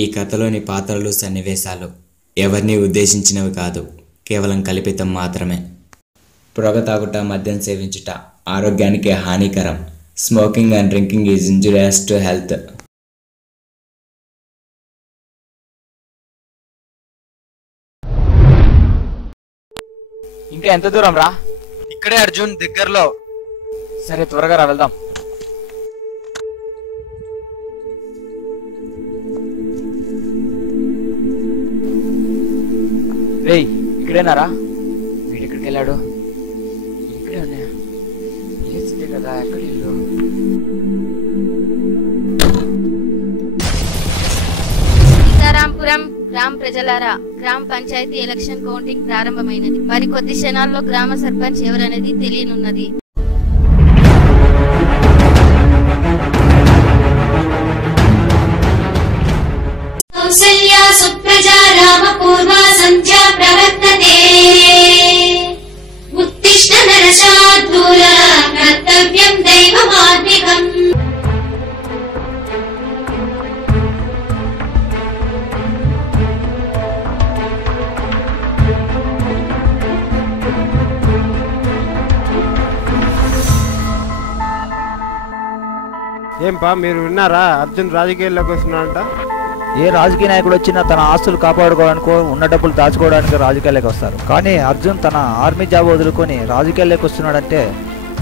ఈ కథలోని పాత్రలు సన్నివేశాలు ఎవరిని ఉద్దేశించినవి కాదు, కేవలం కల్పితం మాత్రమే. పొగ తాగుట, మద్యం సేవించుట ఆరోగ్యానికి హానికరం. Smoking and drinking is injurious to health. ఇంకా ఎంత దూరం రా? ఇక్కడే అర్జున్, దగ్గరలో. సరే త్వరగా రా, వెళ్దాం. రేయ్, ఇక్కడేనారా? వీడిక్కడికి వెళ్ళాడు. ఇక్కడే ఉన్నాయా? ఇదే కదా, ఎక్కడ ఇల్లు? సీతారాంపురం గ్రామ ప్రజలారా, గ్రామ పంచాయతీ ఎలక్షన్ కౌంటింగ్ ప్రారంభమైనది. మరి కొద్ది క్షణాల్లో గ్రామ సర్పంచ్ ఎవరనేది తెలియనున్నది. కౌసల్యా సుప్రజా రామ పూర్వా సంధ్యా ప్రవర్తతే. ఉత్తిష్ట నరశార్దూల కర్తవ్యం దైవమాత్మికం. ఏంపా మీరు విన్నారా? అర్జున్ రాజకీయాల్లోకి వస్తున్నాడంట. ఏ రాజకీయ నాయకుడు వచ్చినా తన ఆస్తులు కాపాడుకోవడానికో ఉన్న డబ్బులు దాచుకోవడానికి రాజకీయాల్లోకి వస్తారు. కానీ అర్జున్ తన ఆర్మీ జాబ్ వదులుకొని రాజకీయాల్లోకి వస్తున్నాడంటే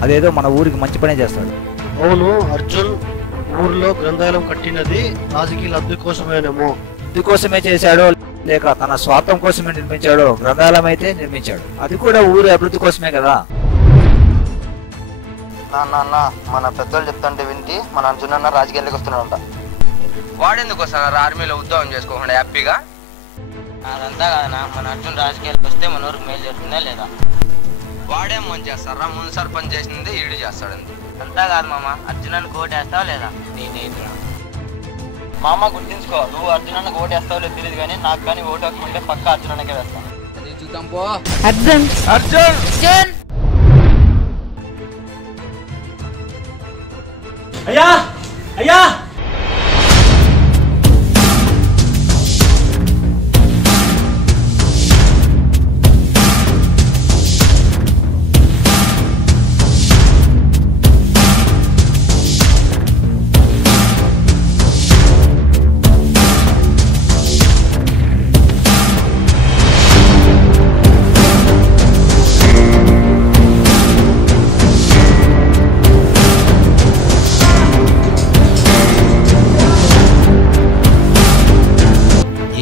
అదేదో మన ఊరికి మంచి పనే చేస్తాడు. అవును, అర్జున్ ఊర్లో గ్రంథాలయం కట్టినది రాజకీయ లబ్ధి కోసమేనేమో. ఇది కోసమే చేశాడో లేక తన స్వార్థం కోసమే నిర్మించాడో, గ్రంథాలయం అయితే నిర్మించాడు. అది కూడా ఊరి అభివృద్ధి కోసమే కదా. నాన్న, మన పెద్దోళ్ళు చెప్తుంటే వింటి మన అర్జున్ అన్న రాజకీయాల్లోకి వస్తున్నాడంట. వాడెందుకు వస్తాను? ఆర్మీలో ఉద్యోగం చేసుకోకుండా హ్యాపీగా. అదంతా కాదన్నా, మన అర్జున్ రాజకీయాలకు వస్తే మన ఊరికి మేలు జరుగుతుందా లేదా? వాడేం మంచి చేస్తారా? ముందు సర్పంచ్ చేసింది ఈడు చేస్తాడంది. అంతా కాదు మామ, అర్జున్ అన్నకు ఓటేస్తావా లేదా? నేనేది మామ గుర్తించుకో, నువ్వు అర్జున్ అన్నకు ఓటేస్తావో లేదు తెలియదు, కానీ నాకు కానీ ఓటు హక్కుంటే పక్క అర్జున్ అన్నకే వేస్తా. అది చూద్దాం పో. అర్జున్ అర్జున్ అర్జున్ అయ్యా అయ్యా,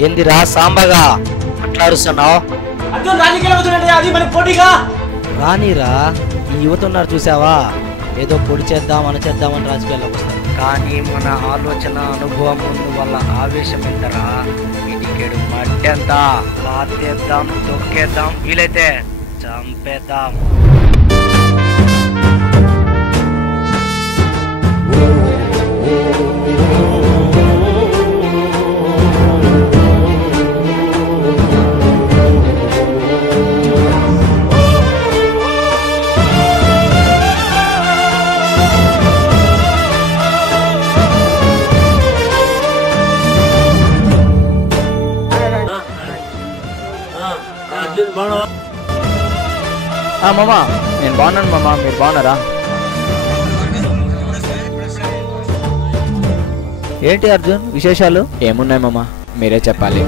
ఏందిరా సాంబగా అట్లాడుస్తున్నావు? అర్జున్ రాజకీయాలకు వస్తున్నాడంటే అది మనకి పోటీగా. రానిరా, ఈ యువత ఉన్నారు చూసావా, ఏదో పొడి చేద్దాం చేద్దామని రాజకీయాల్లోకి వస్తారు. కానీ మన ఆలోచన అనుభవం ముందు వల్ల ఆవేశం ఎంతరా? ఇటుకేడు మట్టెంత పాతేద్దాం, తొక్కేద్దాం, వీలైతే చంపేద్దాం. మామా, నేను బాగున్నాను మామా, మీరు బాగున్నారా? ఏంటి అర్జున్ విశేషాలు? ఏమున్నాయి మామ, మీరే చెప్పాలి.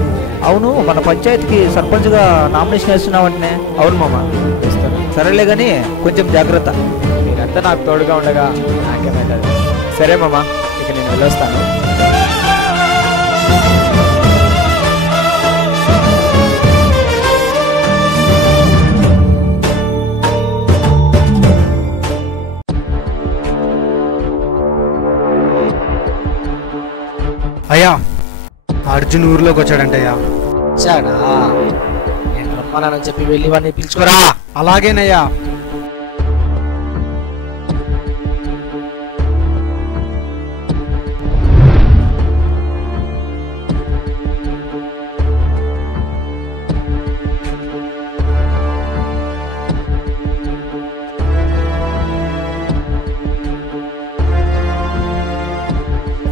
అవును, మన పంచాయతీకి సర్పంచ్గా నామినేషన్ వేస్తున్నావంటే? అవును మామ, సరేలే కానీ కొంచెం జాగ్రత్త. మీరంతా నాకు తోడుగా ఉండగా నాకేమైతుంది. సరే మామ, ఇక నేను వెళ్ళొస్తాను. అయ్యా, అర్జున్ ఊర్లోకి వచ్చాడంటయ్యా. చాడా, నేను రమ్మన్నానని చెప్పి వెళ్ళి వాడిని పిలుచుకోరా. అలాగేనయ్యా.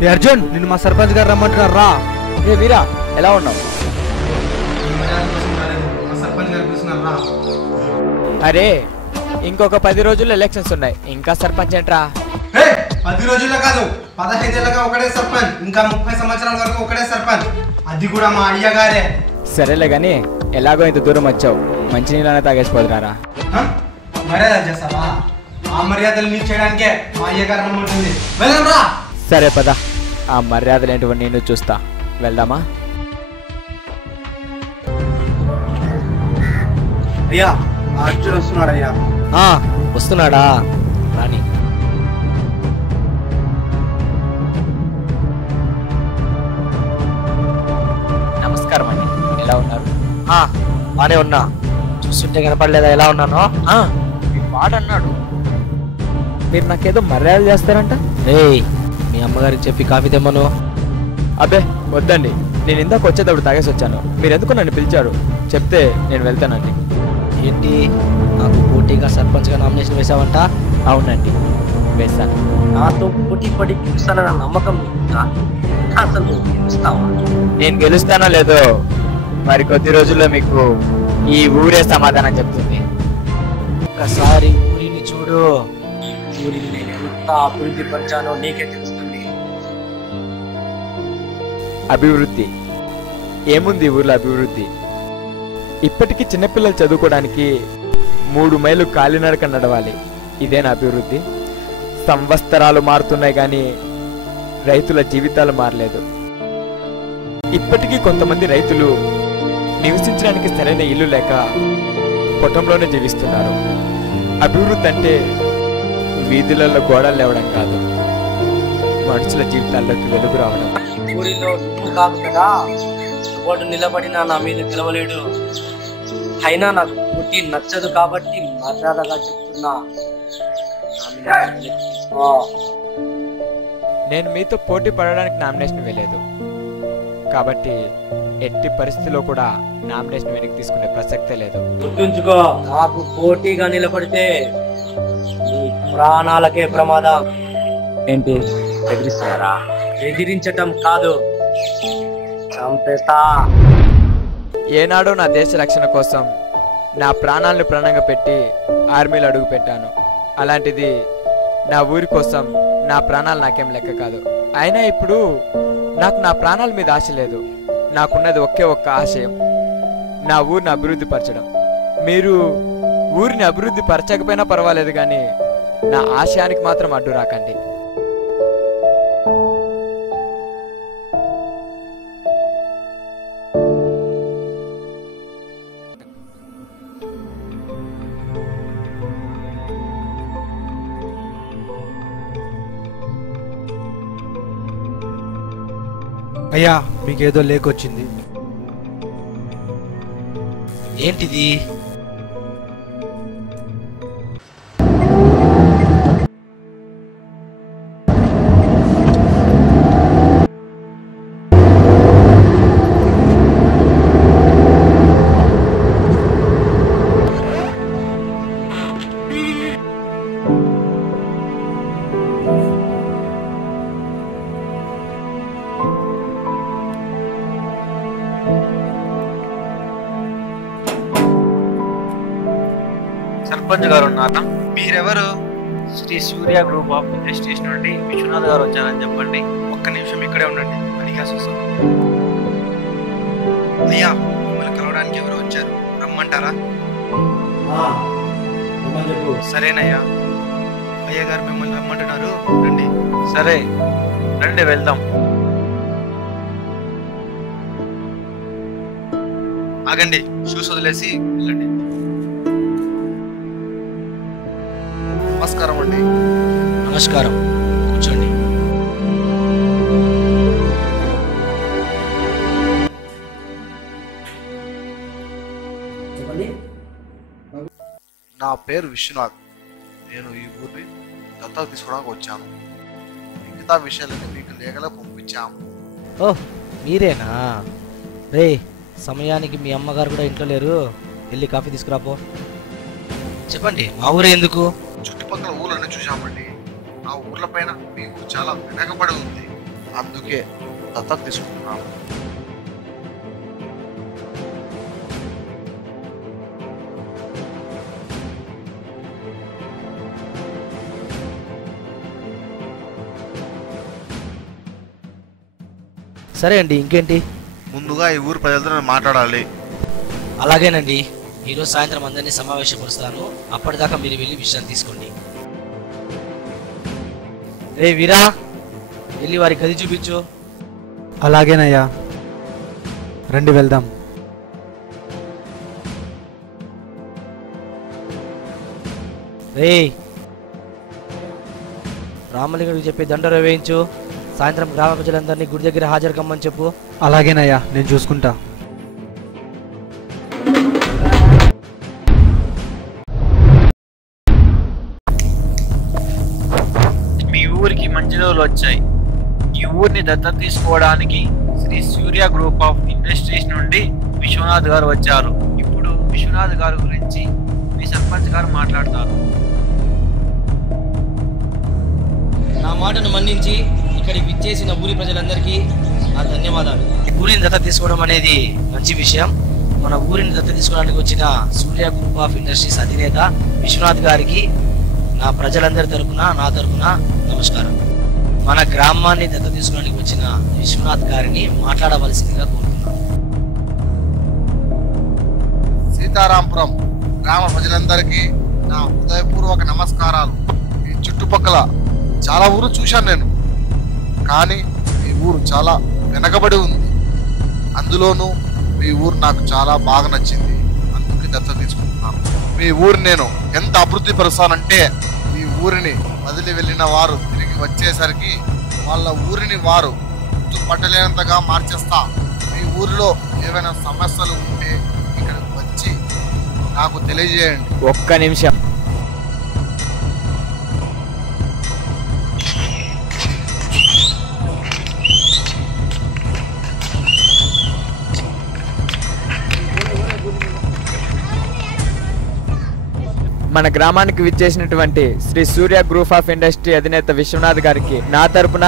ఏ అర్జున్, నిన్ను మా సర్పంచ్ గారు రమ్మంటున్నారు రా. రే వీరా, ఎలా ఉన్నావు? అరే ఇంకొక 10 రోజుల్లో ఎలక్షన్స్ ఉన్నాయి, ఇంకా సర్పంచ్ ఏంట్రా? 10 రోజుల్లో కాదు, 15 ఏళ్ళగా ఒకటే సర్పంచ్, ఇంకా 30 సంవత్సరాల వరకు ఒకటే సర్పంచ్, అది కూడా మా అయ్యగారే. సరేలే గాని ఎలాగో ఇంత దూరం వచ్చావు, మంచినీళ్ళనే తాగేసిపోదురారా. మర్యాద చేస్తావా? ఆ మర్యాదలు నీకు చేయడానికే మా అయ్యగారు రమ్మంటుంది. వెళ్ళండ్రా. సరే పద, ఆ మర్యాదలు ఏంటివో నేను చూస్తా. వెళ్దామా? అయ్యా అర్జున్ వస్తున్నాడు. అయ్యా వస్తున్నాడా? రాని. నమస్కారం అండి, ఎలా ఉన్నారు? బానే ఉన్నా. చూస్తుంటే కనపడలేదా ఎలా ఉన్నానో? వాడన్నాడు మీరు నాకేదో మర్యాద చేస్తారంట. రేయ్, మీ అమ్మగారికి చెప్పి కాఫీ తెమ్మను. అబ్బే వద్దండి, నేను ఇందాక వచ్చేటప్పుడు తాగేసి వచ్చాను. మీరు ఎందుకు నన్ను పిలిచారు చెప్తే నేను వెళ్తానండి. ఏంటి, నాకు పోటీగా సర్పంచ్గా నామినేషన్ వేసావంట? అవునండి వేశాను. నాతో పోటీ పడి గెలుస్తానన్న నమ్మకం నీకుందా? అసలు నువ్వు గెలుస్తావా? నేను గెలుస్తానో లేదో మరి కొద్ది రోజుల్లో మీకు ఈ ఊరే సమాధానం చెప్తుంది. ఒకసారి ఊరిని చూడు, ఊరిని నేను ఎంత అభివృద్ధి పరిచానో నీకే తెలుస్తుంది. అభివృద్ధి ఏముంది ఊర్లో అభివృద్ధి? ఇప్పటికీ చిన్నపిల్లలు చదువుకోవడానికి 3 మైళ్ళు కాలినడక నడవాలి, ఇదేనా అభివృద్ధి? సంవత్సరాలు మారుతున్నాయి కానీ రైతుల జీవితాలు మారలేదు. ఇప్పటికీ కొంతమంది రైతులు నివసించడానికి సరైన ఇల్లు లేక పొట్టంలోనే జీవిస్తున్నారు. అభివృద్ధి అంటే వీధులలో గోడలు లేవడం కాదు, మనుషుల జీవితాల్లోకి వెలుగు రావడం. ఊరిలో కాదు కదా, ఓటు నిలబడినా నా మీద గెలవలేడు. అయినా నాకు పోటీ నచ్చదు కాబట్టి మర్యాదగా చెప్తున్నా. నేను మీతో పోటీ పడడానికి నామినేషన్ వేయలేదు కాబట్టి ఎట్టి పరిస్థితిలో కూడా నామినేషన్ వెనక్కి తీసుకునే ప్రసక్తే లేదు. గుర్తుంచుకో, నాకు పోటీగా నిలబడితే నీ ప్రాణాలకే ప్రమాదం. ఏంటి ఎదిరిస్తారా? ఎదిరించటం కాదు, చంపేస్తా. ఏనాడో నా దేశ రక్షణ కోసం నా ప్రాణాలను ప్రాణంగా పెట్టి ఆర్మీలో అడుగు పెట్టాను. అలాంటిది నా ఊరి కోసం నా ప్రాణాలు నాకేం లెక్క కాదు. అయినా ఇప్పుడు నాకు నా ప్రాణాల మీద ఆశ లేదు. నాకున్నది ఒకే ఒక్క ఆశయం, నా ఊరిని అభివృద్ధి పరచడం. మీరు ఊరిని అభివృద్ధి పరచకపోయినా పర్వాలేదు కానీ నా ఆశయానికి మాత్రం అడ్డు రాకండి. అయ్యా మీకేదో లేకొచ్చింది. ఏంటిది? సర్పంచ్ గారు ఉన్నారా? మీరెవరు? శ్రీ సూర్య గ్రూప్ ఆఫ్ ఇండస్ట్రీస్ నుండి విశ్వనాథ్ గారు వచ్చారని చెప్పండి. ఒక్క నిమిషం ఇక్కడే ఉండండి, అడిగా చూసాం. అయ్యా మిమ్మల్ని కలవడానికి ఎవరు వచ్చారు, రమ్మంటారా? సరేనయ్యా, అయ్య గారు మిమ్మల్ని రమ్మంటున్నారు, రండి. సరే రండి వెళ్దాం. ఆగండి, షూస్ వదిలేసి వెళ్ళండి. నమస్కారం అండి. నమస్కారం, కూర్చోండి. నా పేరు విశ్వనాథ్. నేను ఈ ఊరిని దత్తత తీసుకోవడానికి వచ్చాను. మిగతా విషయాలన్నీ మీకు లేఖలో పంపించాము. ఓహ్, మీరేనా? రే, సమయానికి మీ అమ్మగారు కూడా ఇంట్లో లేరు, వెళ్ళి కాఫీ తీసుకురాపో. చెప్పండి, మా ఊరే ఎందుకు? చుట్టుపక్కల ఊర్లన్నీ చూసామండి. ఆ ఊర్ల పైన మీ ఊరు చాలా వెనకబడి ఉంది, అందుకే దత్తత తీసుకుంటున్నాము. సరే అండి, ఇంకేంటి? ముందుగా ఈ ఊరు ప్రజలతో నేను మాట్లాడాలి. అలాగేనండి, ఈరోజు సాయంత్రం అందరినీ సమావేశపరుస్తాను. అప్పటిదాకా మీరు వెళ్ళి విశ్రాంతి తీసుకోండి. రే వీరా, వెళ్ళి వారి గది చూపించు. అలాగేనయ్యా, రండి వెళ్దాం. రే రామలింగుడికి చెప్పి దండలు వేయించు. సాయంత్రం గ్రామ ప్రజలందరినీ గుడి దగ్గర హాజరు కమ్మని చెప్పు. అలాగేనయ్యా, నేను చూసుకుంటా. మీ ఊరికి మంచి రోజులు వచ్చాయి. ఈ ఊరిని దత్తత తీసుకోవడానికి శ్రీ సూర్య గ్రూప్ ఆఫ్ ఇండస్ట్రీస్ నుండి విశ్వనాథ్ గారు వచ్చారు. ఇప్పుడు విశ్వనాథ్ గారి గురించి మీ సర్పంచ్ గారు మాట్లాడతారు. నా మాటను మన్నించి ఇక్కడికి విచ్చేసిన ఊరి ప్రజలందరికీ నా ధన్యవాదాలు. ఈ ఊరిని దత్తత తీసుకోవడం అనేది మంచి విషయం. మన ఊరిని దత్తత తీసుకోవడానికి వచ్చిన సూర్య గ్రూప్ ఆఫ్ ఇండస్ట్రీస్ అధినేత విశ్వనాథ్ గారికి నా ప్రజలందరి తరపున, నా తరపున నమస్కారం. మన గ్రామాన్ని దత్తత తీసుకోవడానికి వచ్చిన విశ్వనాథ్ గారిని మాట్లాడవలసిందిగా కోరుతున్నాను. సీతారాంపురం గ్రామ ప్రజలందరికీ నా హృదయపూర్వక నమస్కారాలు. ఈ చుట్టుపక్కల చాలా ఊరు చూశాను నేను, కానీ ఈ ఊరు చాలా వెనకబడి ఉంది. అందులోనూ మీ ఊరు నాకు చాలా బాగా నచ్చింది, అందుకే దత్తత తీసుకుంటున్నాను. మీ ఊరిని నేను ఎంత అభివృద్ధి పరుస్తానంటే, ఈ ఊరిని వదిలి వెళ్ళిన వారు తిరిగి వచ్చేసరికి వాళ్ళ ఊరిని వారు గుర్తుపట్టలేనంతగా మార్చేస్తా. మీ ఊరిలో ఏవైనా సమస్యలు ఉంటే ఇక్కడికి వచ్చి నాకు తెలియజేయండి. ఒక్క నిమిషం. మన గ్రామానికి విచ్చేసినటువంటి శ్రీ సూర్య గ్రూప్ ఆఫ్ ఇండస్ట్రీ అధినేత విశ్వనాథ్ గారికి నా తరపున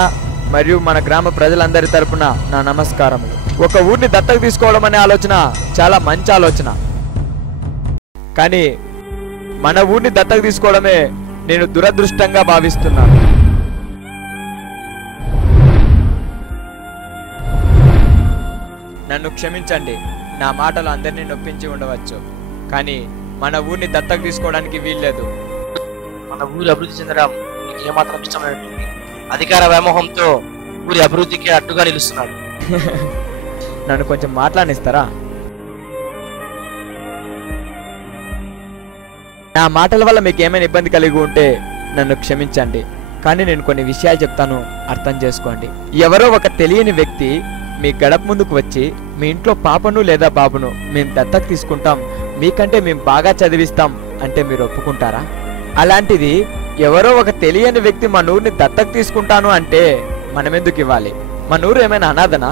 మరియు మన గ్రామ ప్రజలందరి తరపున నా నమస్కారములు. ఒక ఊరిని దత్తత తీసుకోవడం అనే ఆలోచన చాలా మంచి ఆలోచన, కానీ మన ఊరిని దత్తత తీసుకోవడమే నేను దురదృష్టంగా భావిస్తున్నాను. నన్ను క్షమించండి, నా మాటలు అందరినీ నొప్పించి ఉండవచ్చు, కానీ మన ఊరిని దత్తత తీసుకోవడానికి వీల్లేదు. మన ఊరి అభివృద్ధి చెందడం మీకు ఏమాత్రం ఇష్టమైనట్టుంది. అధికార వ్యామోహంతో ఊరి అభివృద్ధికి అడ్డుగా నిలుస్తున్నాడు. నన్ను కొంచెం మాట్లాడిస్తారా? నా మాటల వల్ల మీకు ఏమైనా ఇబ్బంది కలిగి ఉంటే నన్ను క్షమించండి, కానీ నేను కొన్ని విషయాలు చెప్తాను, అర్థం చేసుకోండి. ఎవరో ఒక తెలియని వ్యక్తి మీ గడప ముందుకు వచ్చి మీ ఇంట్లో పాపను లేదా బాబును మేము దత్తత తీసుకుంటాం, మీకంటే మేము బాగా చదివిస్తాం అంటే మీరు ఒప్పుకుంటారా? అలాంటిది ఎవరో ఒక తెలియని వ్యక్తి మన ఊరిని దత్తత తీసుకుంటాను అంటే మనం ఎందుకు ఇవ్వాలి? మన ఊరు ఏమైనా అనాథనా?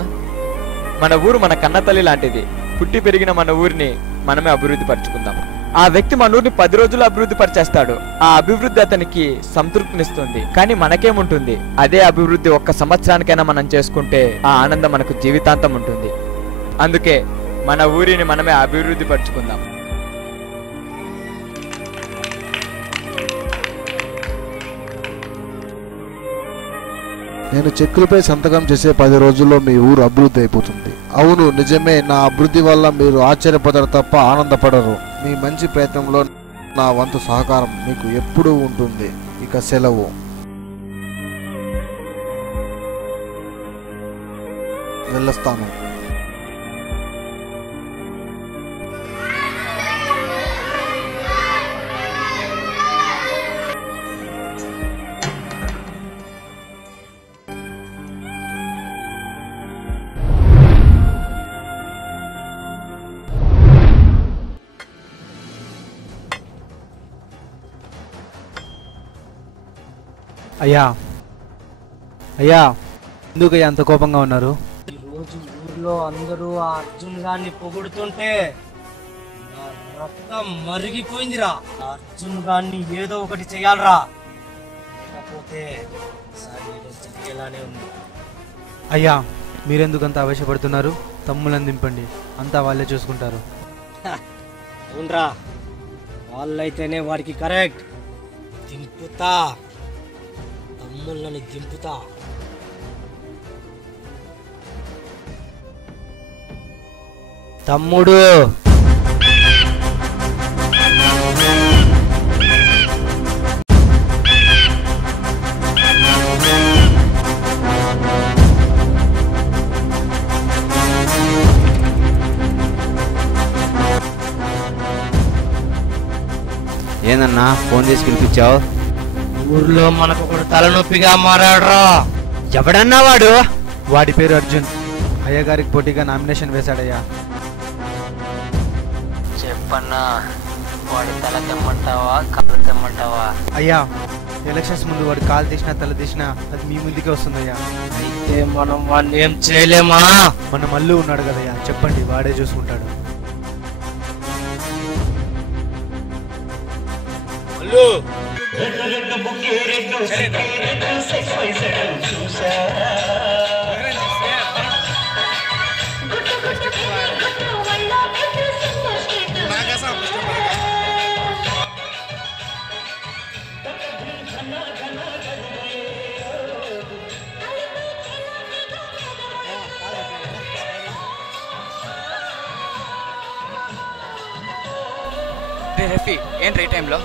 మన ఊరు మన కన్నతల్లి లాంటిది. పుట్టి పెరిగిన మన ఊరిని మనమే అభివృద్ధి పరుచుకుందాం. ఆ వ్యక్తి మన ఊరిని 10 రోజులు అభివృద్ధి పరిచేస్తాడు. ఆ అభివృద్ధి అతనికి సంతృప్తినిస్తుంది, కానీ మనకేముంటుంది? అదే అభివృద్ధి 1 సంవత్సరానికైనా మనం చేసుకుంటే ఆ ఆనందం మనకు జీవితాంతం ఉంటుంది. అందుకే మన ఊరిని మనమే అభివృద్ధి పరుచుకుందాం. నేను చెక్కులపై సంతకం చేసే 10 రోజుల్లో మీ ఊరు అభివృద్ధి అయిపోతుంది. అవును, నిజమే. నా అభివృద్ధి వల్ల మీరు ఆశ్చర్యపడరు తప్ప ఆనందపడరు. మీ మంచి ప్రయత్నంలో నా వంతు సహకారం మీకు ఎప్పుడూ ఉంటుంది. ఇక సెలవు. వెళ్ళొస్తాను. అయ్యా, అయ్యా, ఎందుకయ్యా అంత కోపంగా ఉన్నారు? ఈరోజు ఊర్లో అందరూ ఆ అర్జున్ గారిని పొగుడుతుంటే నా రక్తం మరిగిపోయిందిరా. ఆ అర్జున్ గారిని ఏదో ఒకటి చేయాలరా, లేకపోతే ఈసారి ఏదో జరిగేలానే ఉంది. అయ్యా, మీరెందుకంత ఆవేశపడుతున్నారు? తమ్ములను దింపండి, అంతా వాళ్ళే చూసుకుంటారు. అవునరా, వాళ్ళైతేనే వాడికి కరెక్ట్. దింపుతా, తమ్ముళ్ళని దింపుతా. తమ్ముడు ఏందన్నా ఫోన్ చేసి పిలిపించావు? ఊర్లో మనకు ఒకడు తలనొప్పిగా మారాడురా. ఎవడన్నా వాడు? వాడి పేరు అర్జున్. అయ్యగారికి పోటీగా నామినేషన్ వేశాడయ్యా. చెప్పన్నా, వాడి తల తెమ్మంటావా కళ్ళు తెమ్మంటావా? అయ్యా, ఎలక్షన్స్ ముందు వాడు కాలు తీసినా తల తీసినా అది మీ ముందుకే వస్తుందయ్యా. అయితే మనం వాడిని ఏం చేయలేమా? మన మల్లు ఉన్నాడు కదయ్యా, చెప్పండి, వాడే చూసుకుంటాడు. ఏంటి ఈ టైంలో?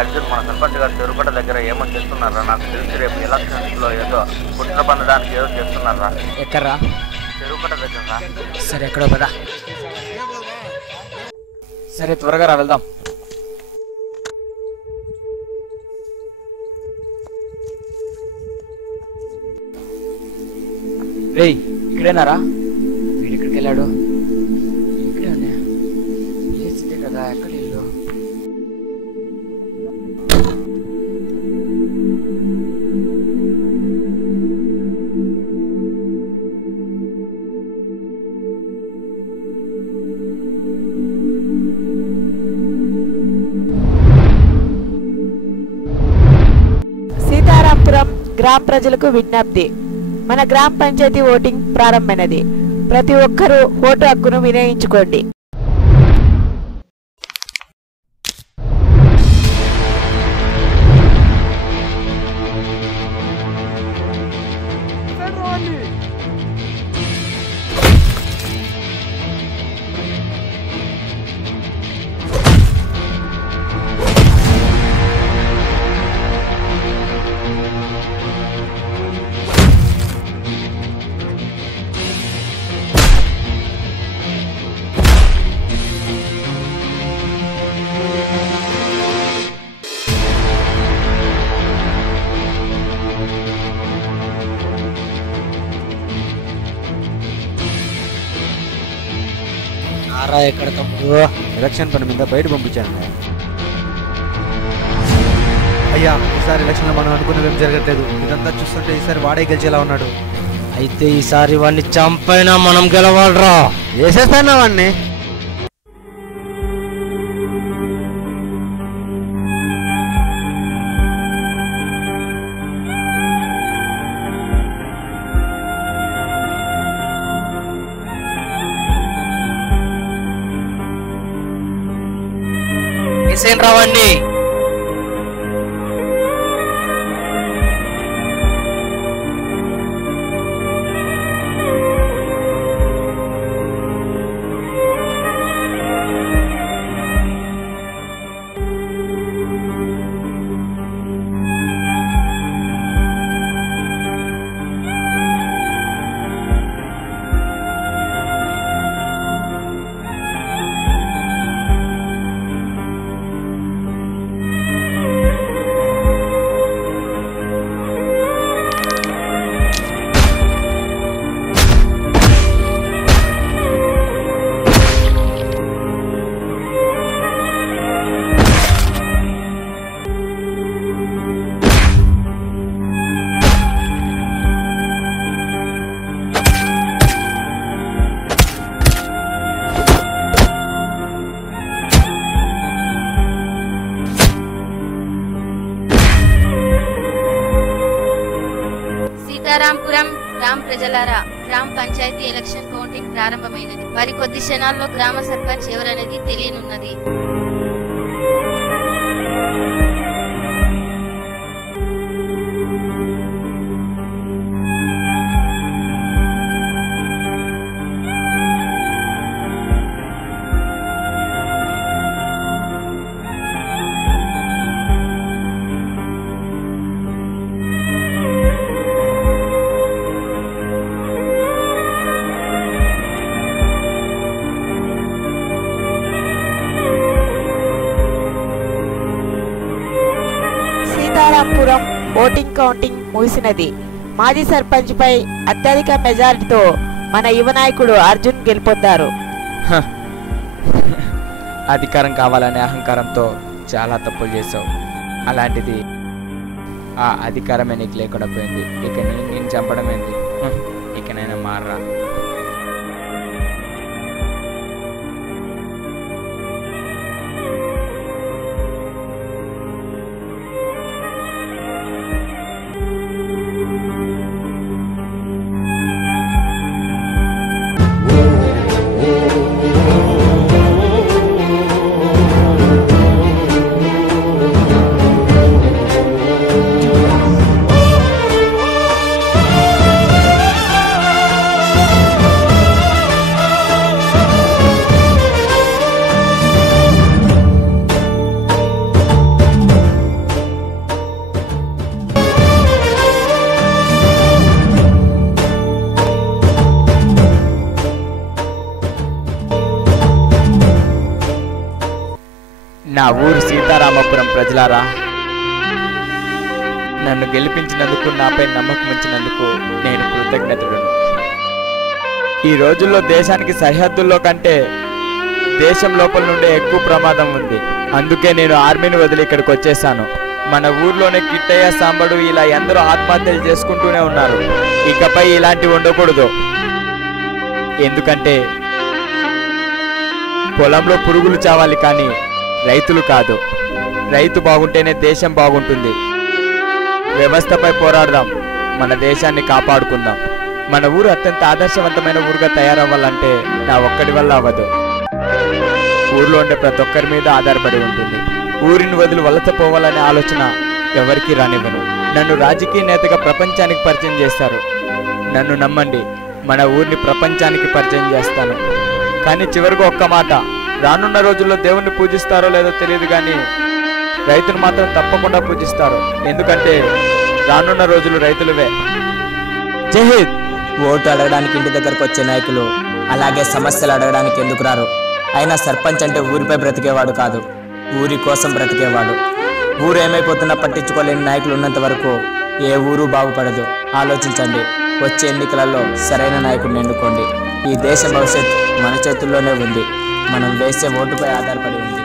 అర్జున్, మన సర్పంచ్ గారు చెరుకట దగ్గర ఏమో చేస్తున్నారా? నాకు తెలిసి రేపు ఎలక్షన్స్ లో ఏదో పుట్టిన పొందడానికి ఏదో చేస్తున్నారా? ఎక్కడ్రా? చెరుకట దగ్గర. సరే, ఎక్కడో పదా. సరే, త్వరగా రా, వెళ్దాం. రేయ్, ఇక్కడేనారా? వీడు ఇక్కడికి వెళ్ళాడు. ఇక్కడే చేసిందే కదా, ఎక్కడ ఇల్లు? సీతారాంపురం గ్రామ ప్రజలకు విజ్ఞప్తి. మన గ్రామ పంచాయతీ ఓటింగ్ ప్రారంభమైనది. ప్రతి ఒక్కరూ ఓటు హక్కును వినియోగించుకోండి. ఎక్కడ తమ్ముడు? ఎలక్షన్ పని మీద బయట పంపించాను అయ్యా. ఈసారి ఎలక్షన్ లో మనం అనుకున్నది ఏం జరగట్లేదు. ఇదంతా చూస్తుంటే ఈసారి వాడే గెలిచేలా ఉన్నాడు. అయితే ఈసారి వాడిని చంపైనా మనం గెలవాలరా. వేసేస్తానా వాడిని? రావండి. సీతారాంపురం గ్రామ ప్రజలారా, గ్రామ పంచాయతీ ఎలక్షన్ కౌంటింగ్ ప్రారంభమైనది. మరి కొద్ది క్షణాల్లో గ్రామ సర్పంచ్ ఎవరనేది తెలియనున్నది. Voting counting ముగిసినది. మాజీ సర్పంచ్ పై అత్యధిక మెజారిటీతో మన యువ నాయకుడు అర్జున్ గెలుపొందారు. అధికారం కావాలనే అహంకారంతో చాలా తప్పులు చేసావు. అలాంటిది ఆ అధికారమే నీకు లేకుండా పోయింది. ఇక నేను చంపడం ఏంది? ఇకనైనా మారరా. నా ఊరు సీతారామపురం ప్రజలారా, నన్ను గెలిపించినందుకు, నాపై నమ్మకం ఉంచినందుకు నేను కృతజ్ఞతుడను. ఈ రోజుల్లో దేశానికి సరిహద్దుల్లో కంటే దేశం లోపల నుండే ఎక్కువ ప్రమాదం ఉంది. అందుకే నేను ఆర్మీని వదిలి ఇక్కడికి వచ్చేసాను. మన ఊర్లోనే కిట్టయ్య, సాంబడు ఇలా ఎందరో ఆత్మహత్యలు చేసుకుంటూనే ఉన్నారు. ఇకపై ఇలాంటివి ఉండకూడదు. ఎందుకంటే పొలంలో పురుగులు చావాలి కానీ రైతులు కాదు. రైతు బాగుంటేనే దేశం బాగుంటుంది. వ్యవస్థపై పోరాడదాం, మన దేశాన్ని కాపాడుకుందాం. మన ఊరు అత్యంత ఆదర్శవంతమైన ఊరుగా తయారవ్వాలంటే నా ఒక్కడి వల్ల అవ్వదు. ఊర్లో ఉండే ప్రతి ఒక్కరి మీద ఆధారపడి ఉంటుంది. ఊరిని వదిలి వలసపోవాలనే ఆలోచన ఎవరికీ రానివ్వను. నన్ను రాజకీయ నేతగా ప్రపంచానికి పరిచయం చేస్తారు. నన్ను నమ్మండి, మన ఊరిని ప్రపంచానికి పరిచయం చేస్తాను. కానీ చివరికి ఒక్క మాట, రానున్న రోజుల్లో దేవుణ్ణి పూజిస్తారో లేదో తెలియదు కానీ రైతును మాత్రం తప్పకుండా పూజిస్తారు. ఎందుకంటే రానున్న రోజులు రైతులవే. జై హింద్. ఓటు అడగడానికి ఇంటి దగ్గరకు వచ్చే నాయకులు అలాగే సమస్యలు అడగడానికి ఎందుకు రారు? అయినా సర్పంచ్ అంటే ఊరిపై బ్రతికేవాడు కాదు, ఊరి కోసం బ్రతికేవాడు. ఊరు ఏమైపోతున్నా పట్టించుకోలేని నాయకులు ఉన్నంత వరకు ఏ ఊరు బాగుపడదు. ఆలోచించండి. వచ్చే ఎన్నికలలో సరైన నాయకుడిని ఎన్నుకోండి. ఈ దేశ భవిష్యత్ మన చేతుల్లోనే ఉంది. మనం వేసే ఓటుపై ఆధారపడి ఉంది.